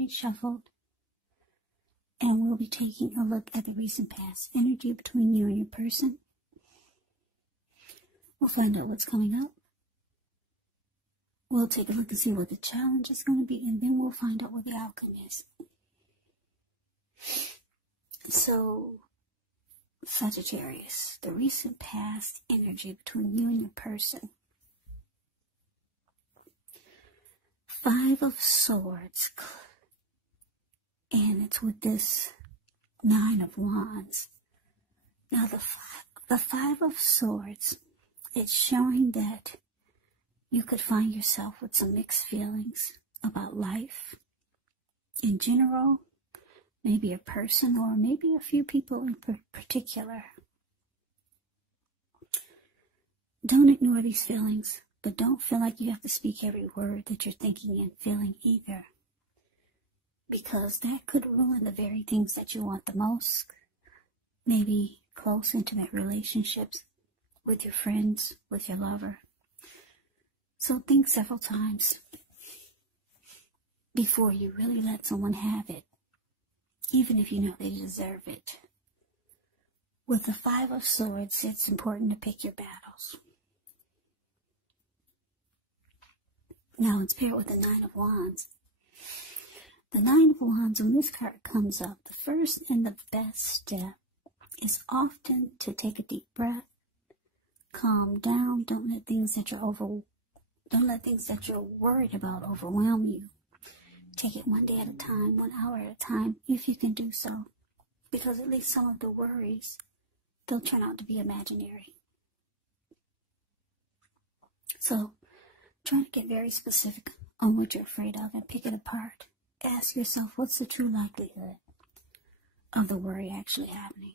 already shuffled. And we'll be taking a look at the recent past energy between you and your person. We'll find out what's coming up. We'll take a look and see what the challenge is going to be, and then we'll find out what the outcome is. So, Sagittarius, the recent past energy between you and your person. 5 of Swords. And it's with this 9 of Wands. Now, the 5 of Swords, it's showing that you could find yourself with some mixed feelings about life in general, maybe a person or maybe a few people in particular. Don't ignore these feelings, but don't feel like you have to speak every word that you're thinking and feeling either, because that could ruin the very things that you want the most. Maybe close, intimate relationships with your friends, with your lover. So think several times before you really let someone have it, even if you know they deserve it. With the 5 of Swords, it's important to pick your battles. Now it's paired with the 9 of Wands. The 9 of Wands, when this card comes up, the first and the best step is often to take a deep breath, calm down, don't let things that you're worried about overwhelm you. Take it one day at a time, 1 hour at a time, if you can do so, because at least some of the worries, they'll turn out to be imaginary. So, try to get very specific on what you're afraid of and pick it apart. Ask yourself, what's the true likelihood of the worry actually happening?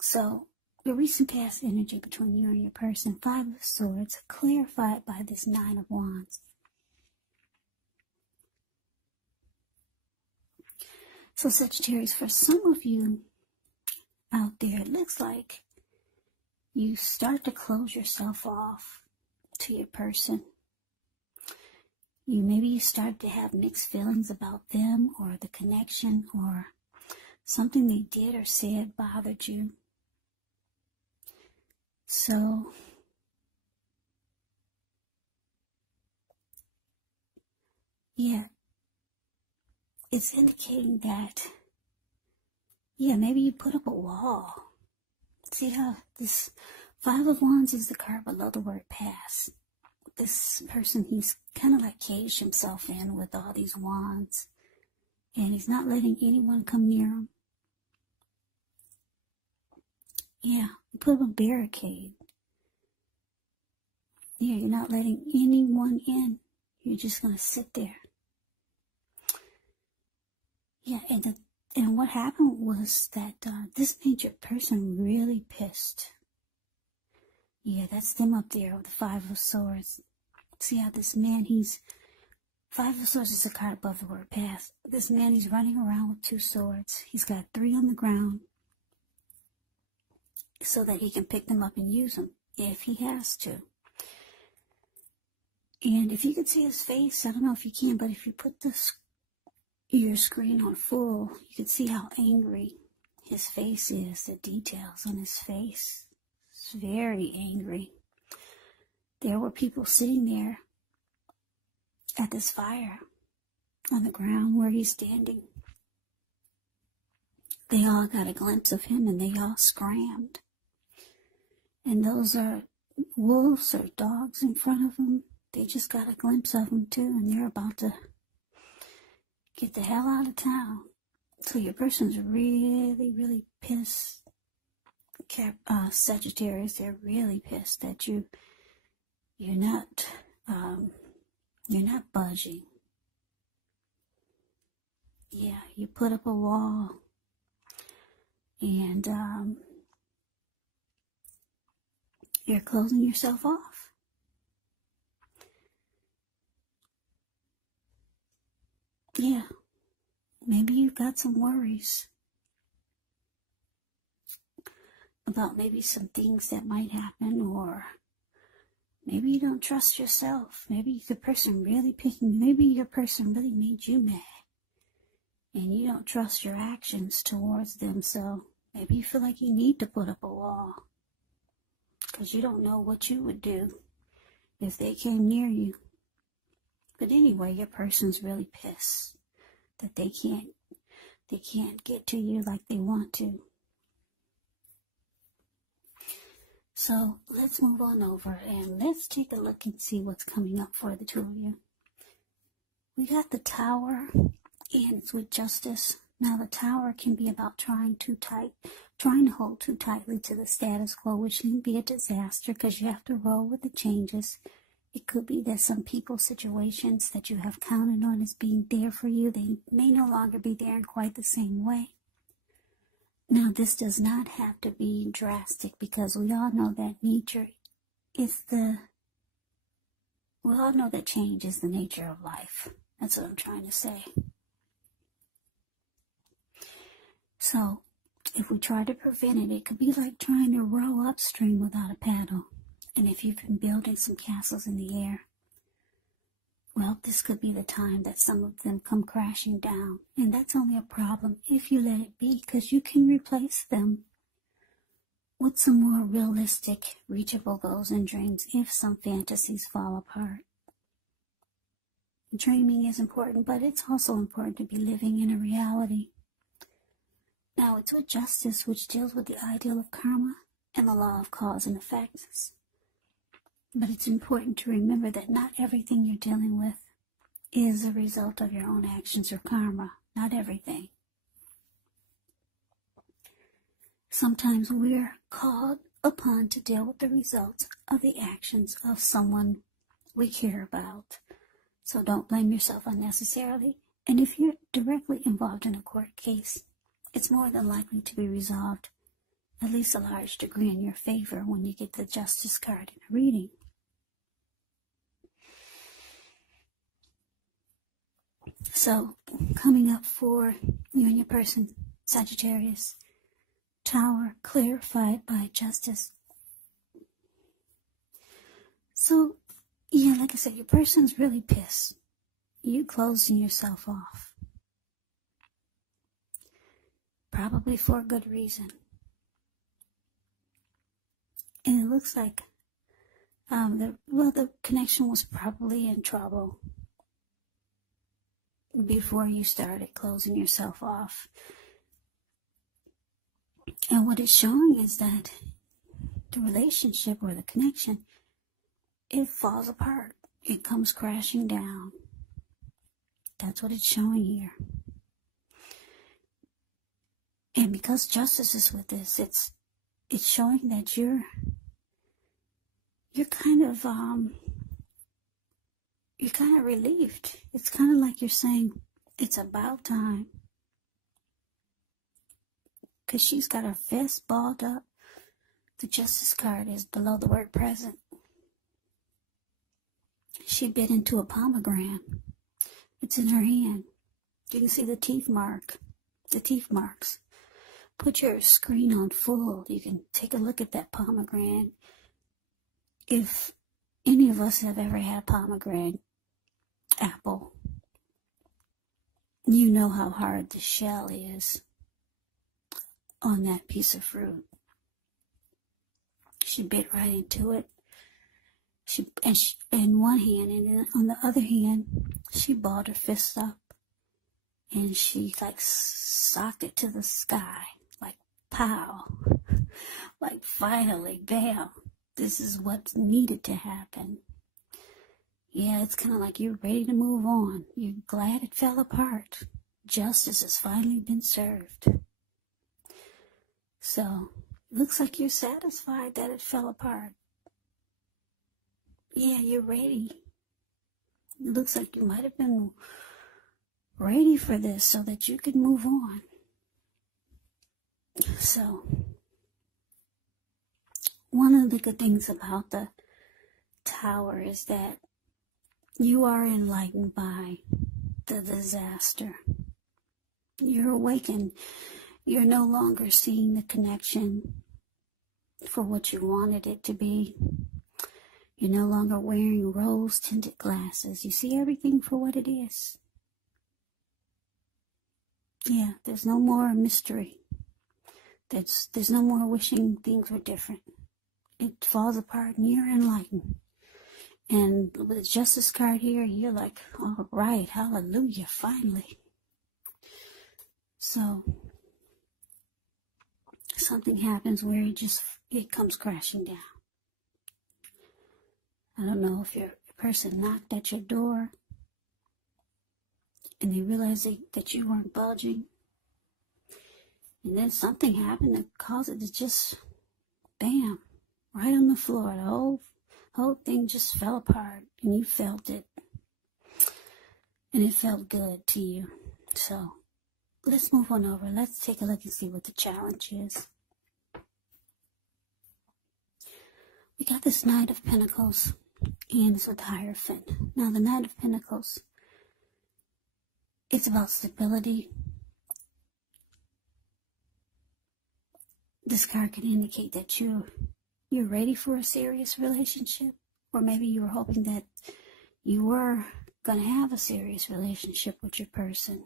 So, the recent past energy between you and your person, 5 of Swords, clarified by this 9 of Wands. So, Sagittarius, for some of you out there, it looks like you start to close yourself off to your person. Maybe you start to have mixed feelings about them or the connection, or something they did or said bothered you. So, yeah, it's indicating that, maybe you put up a wall. See how this 5 of Wands is the card below the word pass. This person, he's kind of like caged himself in with all these wands, and he's not letting anyone come near him. Yeah, put up a barricade. Yeah, you're not letting anyone in. You're just going to sit there. Yeah, and what happened was that this made your person really pissed. Yeah, that's them up there with the 5 of Swords. See how this man, 5 of Swords is a card above the word pass. This man, he's running around with 2 swords. He's got 3 on the ground so that he can pick them up and use them if he has to. And if you can see his face, I don't know if you can, but if you put your screen on full, you can see how angry his face is, the details on his face. It's very angry. There were people sitting there at this fire on the ground where he's standing. They all got a glimpse of him and they all scrammed. And those are wolves or dogs in front of them. They just got a glimpse of him too, and they're about to get the hell out of town. So your person's really, really pissed. Sagittarius, they're really pissed that you're not budging. Yeah, you put up a wall, and you're closing yourself off. Yeah, maybe you've got some worries about maybe some things that might happen, or Maybe you don't trust yourself. Maybe the person really maybe your person really made you mad. And you don't trust your actions towards them, so maybe you feel like you need to put up a wall. Because you don't know what you would do if they came near you. But anyway, your person's really pissed that they can't get to you like they want to. So let's move on over and let's take a look and see what's coming up for the two of you. We got the Tower, and it's with Justice. Now the Tower can be about trying to hold too tightly to the status quo, which can be a disaster because you have to roll with the changes. It could be that some people, situations that you have counted on as being there for you, they may no longer be there in quite the same way. Now, this does not have to be drastic because we all know that we all know that change is the nature of life. That's what I'm trying to say. So, if we try to prevent it, it could be like trying to row upstream without a paddle. And if you've been building some castles in the air, well, this could be the time that some of them come crashing down. And that's only a problem if you let it be, because you can replace them with some more realistic, reachable goals and dreams if some fantasies fall apart. Dreaming is important, but it's also important to be living in a reality. Now, it's with Justice, which deals with the ideal of karma and the law of cause and effects. But it's important to remember that not everything you're dealing with is a result of your own actions or karma. Not everything. Sometimes we're called upon to deal with the results of the actions of someone we care about. So don't blame yourself unnecessarily. And if you're directly involved in a court case, it's more than likely to be resolved, at least a large degree, in your favor when you get the Justice card in a reading. So, coming up for you and your person, Sagittarius, Tower, clarified by Justice. So, yeah, like I said, your person's really pissed. You closing yourself off. Probably for a good reason. And it looks like, the connection was probably in trouble before you started closing yourself off. And what it's showing is that the relationship or the connection, it falls apart. It comes crashing down. That's what it's showing here. And because Justice is with this, it's showing that you're kind of relieved. It's kind of like you're saying, it's about time. Because she's got her fist balled up. The Justice card is below the word present. She bit into a pomegranate. It's in her hand. You can see the teeth marks. Put your screen on full. You can take a look at that pomegranate. If any of us have ever had a pomegranate apple, you know how hard the shell is on that piece of fruit. She bit right into it. She in one hand, and then on the other hand, she balled her fists up, and she like socked it to the sky, like pow, like finally, bam, this is what needed to happen. Yeah, it's kind of like you're ready to move on. You're glad it fell apart. Justice has finally been served. So, looks like you're satisfied that it fell apart. Yeah, you're ready. It looks like you might have been ready for this so that you could move on. So, one of the good things about the Tower is that you are enlightened by the disaster. You're awakened. You're no longer seeing the connection for what you wanted it to be. You're no longer wearing rose-tinted glasses. You see everything for what it is. Yeah, there's no more mystery. There's no more wishing things were different. It falls apart and you're enlightened. And with the Justice card here, you're like, all right, hallelujah, finally. So, something happens where it comes crashing down. I don't know if your person knocked at your door and they realized that you weren't budging. And then something happened that caused it to just, bam, right on the floor. The whole thing just fell apart and you felt it. And it felt good to you. So, let's move on over. Let's take a look and see what the challenge is. We got this Knight of Pentacles, and it's with Hierophant. Now, the Knight of Pentacles, it's about stability. This card can indicate that you're ready for a serious relationship, or maybe you were hoping that you were going to have a serious relationship with your person.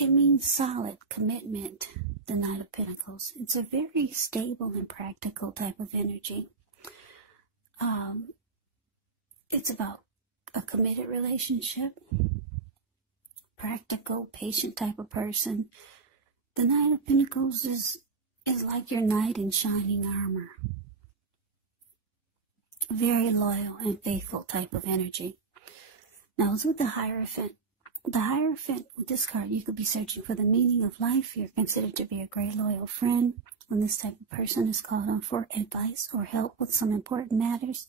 It means solid commitment, the Knight of Pentacles. It's a very stable and practical type of energy. It's about a committed relationship, practical, patient type of person. The Knight of Pentacles is like your knight in shining armor. Very loyal and faithful type of energy. Now, it's with the Hierophant. The Hierophant, with this card, you could be searching for the meaning of life. You're considered to be a great loyal friend. When this type of person is called on for advice or help with some important matters,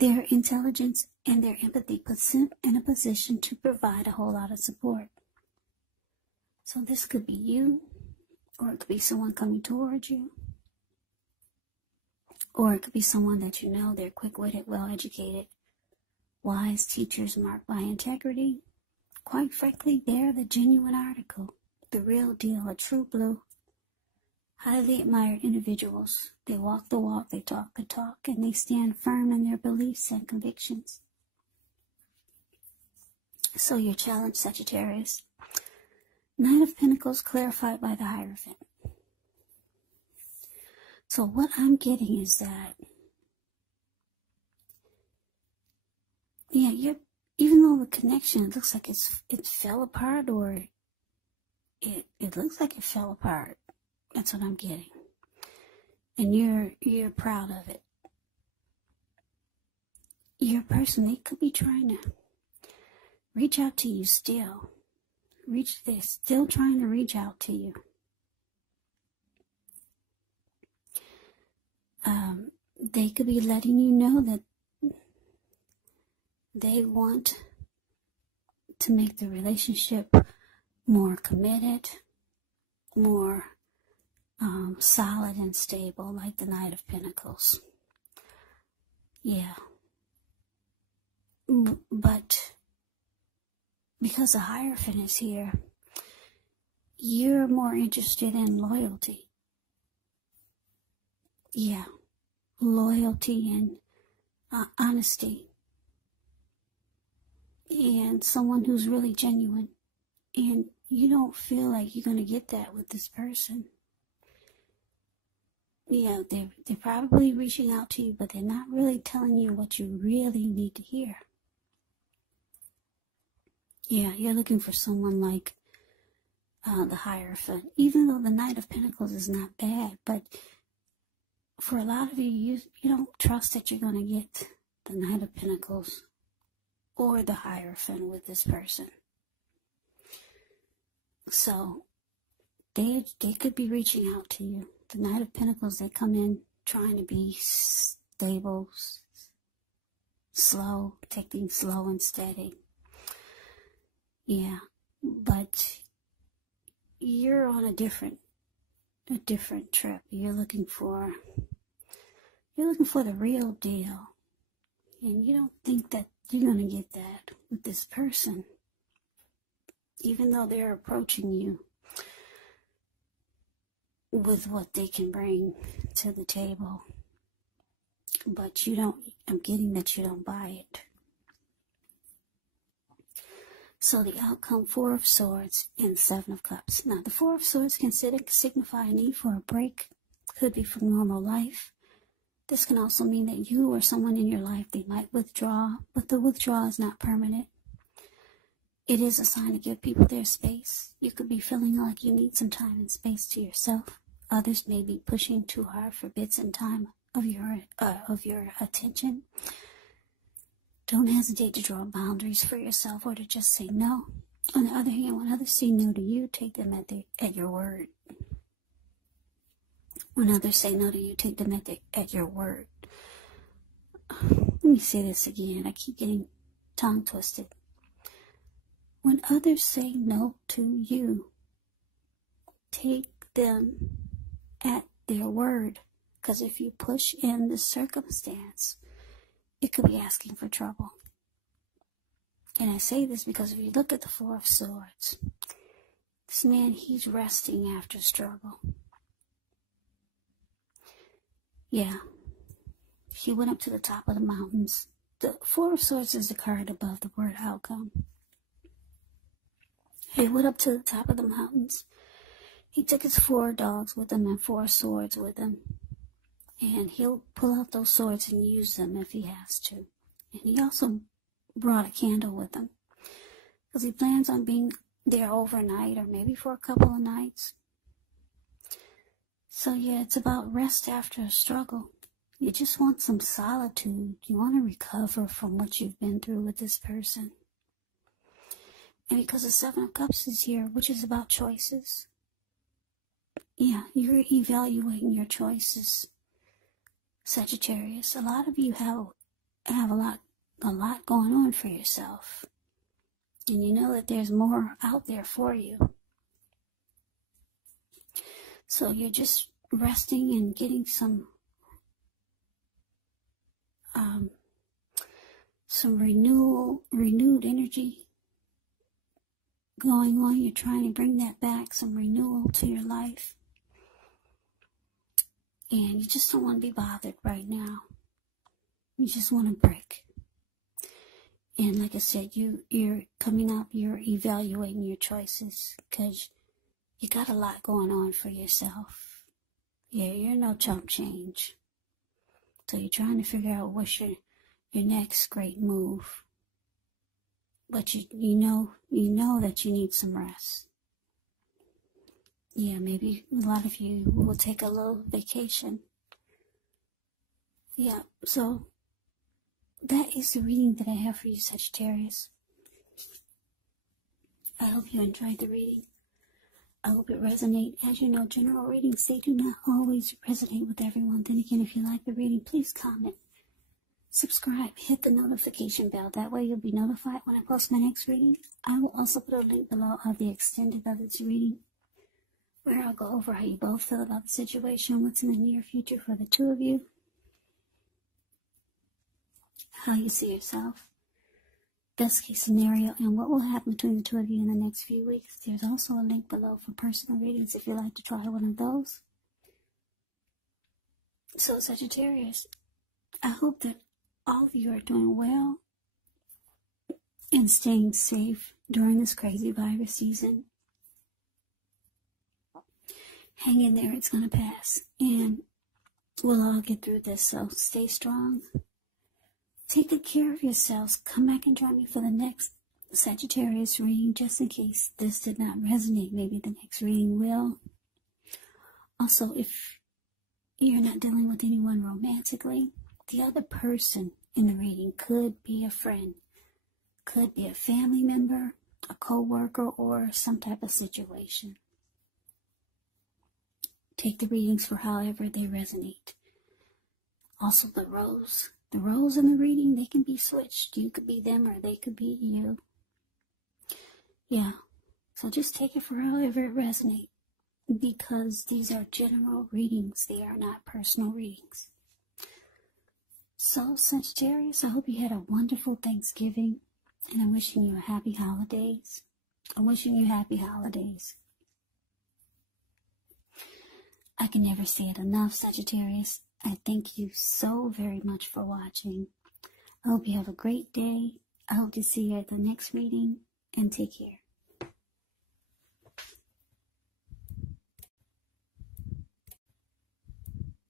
their intelligence and their empathy puts them in a position to provide a whole lot of support. So this could be you, or it could be someone coming towards you, or it could be someone that you know. They're quick-witted, well-educated, wise teachers marked by integrity. Quite frankly, they're the genuine article, the real deal, a true blue. Highly admired individuals. They walk the walk, they talk the talk, and they stand firm in their beliefs and convictions. So your challenge, Sagittarius. Knight of Pentacles clarified by the Hierophant. So what I'm getting is that, yeah, even though the connection looks like it fell apart, or it looks like it fell apart. That's what I'm getting. And you're proud of it. Your person, they could be trying to reach out to you still. They're still trying to reach out to you. They could be letting you know that they want to make the relationship more committed, more solid and stable, like the Knight of Pentacles. Yeah. But because the Hierophant is here, you're more interested in loyalty. Yeah. Loyalty and honesty. And someone who's really genuine. And you don't feel like you're going to get that with this person. Yeah, they're probably reaching out to you, but they're not really telling you what you really need to hear. Yeah, you're looking for someone like the Hierophant. Even though the Knight of Pentacles is not bad, but for a lot of you, you don't trust that you're going to get the Knight of Pentacles or the Hierophant with this person. So, they could be reaching out to you. The Knight of Pentacles, they come in trying to be stable, slow, take things slow and steady. Yeah, but you're on a different trip. You're looking for the real deal. And you don't think that you're going to get that with this person. Even though they're approaching you with what they can bring to the table. but I'm getting that you don't buy it. So the outcome, Four of Swords and Seven of Cups. Now, the Four of Swords can signify a need for a break. Could be from normal life. This can also mean that you or someone in your life, they might withdraw, but the withdrawal is not permanent. It is a sign to give people their space. You could be feeling like you need some time and space to yourself. Others may be pushing too hard for bits and time of your attention. Don't hesitate to draw boundaries for yourself or to just say no. On the other hand, when others say no to you, take them at your word. When others say no to you, take them at your word. Let me say this again. I keep getting tongue twisted. When others say no to you, take them at their word. Because if you push in the circumstance, it could be asking for trouble. And I say this because if you look at the Four of Swords, this man, he's resting after struggle. Yeah, he went up to the top of the mountains. The Four of Swords is the card above the word outcome. He went up to the top of the mountains. He took his 4 dogs with him and 4 swords with him. And he'll pull out those swords and use them if he has to. And he also brought a candle with him, because he plans on being there overnight or maybe for a couple of nights. So yeah, it's about rest after a struggle. You just want some solitude. You want to recover from what you've been through with this person. And because the Seven of Cups is here, which is about choices. Yeah, you're evaluating your choices, Sagittarius. A lot of you have a lot going on for yourself. And you know that there's more out there for you. So you're just resting and getting some renewed energy going on. You're trying to bring that back, some renewal to your life. And you just don't want to be bothered right now. You just want a break. And like I said, you're coming up, you're evaluating your choices, because you got a lot going on for yourself. Yeah, you're no chump change. So you're trying to figure out what's your next great move. But you know that you need some rest. Yeah, maybe a lot of you will take a little vacation. Yeah, so that is the reading that I have for you, Sagittarius. I hope you enjoyed the reading. I hope it resonates. As you know, general readings, they do not always resonate with everyone. Then again, if you like the reading, please comment, subscribe, hit the notification bell. That way you'll be notified when I post my next reading. I will also put a link below of the extended of this reading, where I'll go over how you both feel about the situation, what's in the near future for the two of you, how you see yourself, best case scenario, and what will happen between the two of you in the next few weeks. There's also a link below for personal readings if you'd like to try one of those. So Sagittarius, I hope that all of you are doing well and staying safe during this crazy virus season. Hang in there, it's going to pass, and we'll all get through this, so stay strong. Take good care of yourselves. Come back and join me for the next Sagittarius reading, just in case this did not resonate. Maybe the next reading will. Also, if you're not dealing with anyone romantically, the other person in the reading could be a friend, could be a family member, a co-worker, or some type of situation. Take the readings for however they resonate. Also, the roles in the reading, they can be switched. You could be them or they could be you. Yeah, so just take it for however it resonates, because these are general readings. They are not personal readings. So, Sagittarius, I hope you had a wonderful Thanksgiving, and I'm wishing you a happy holidays. I'm wishing you happy holidays. I can never say it enough, Sagittarius. I thank you so very much for watching. I hope you have a great day. I hope to see you at the next reading, and take care.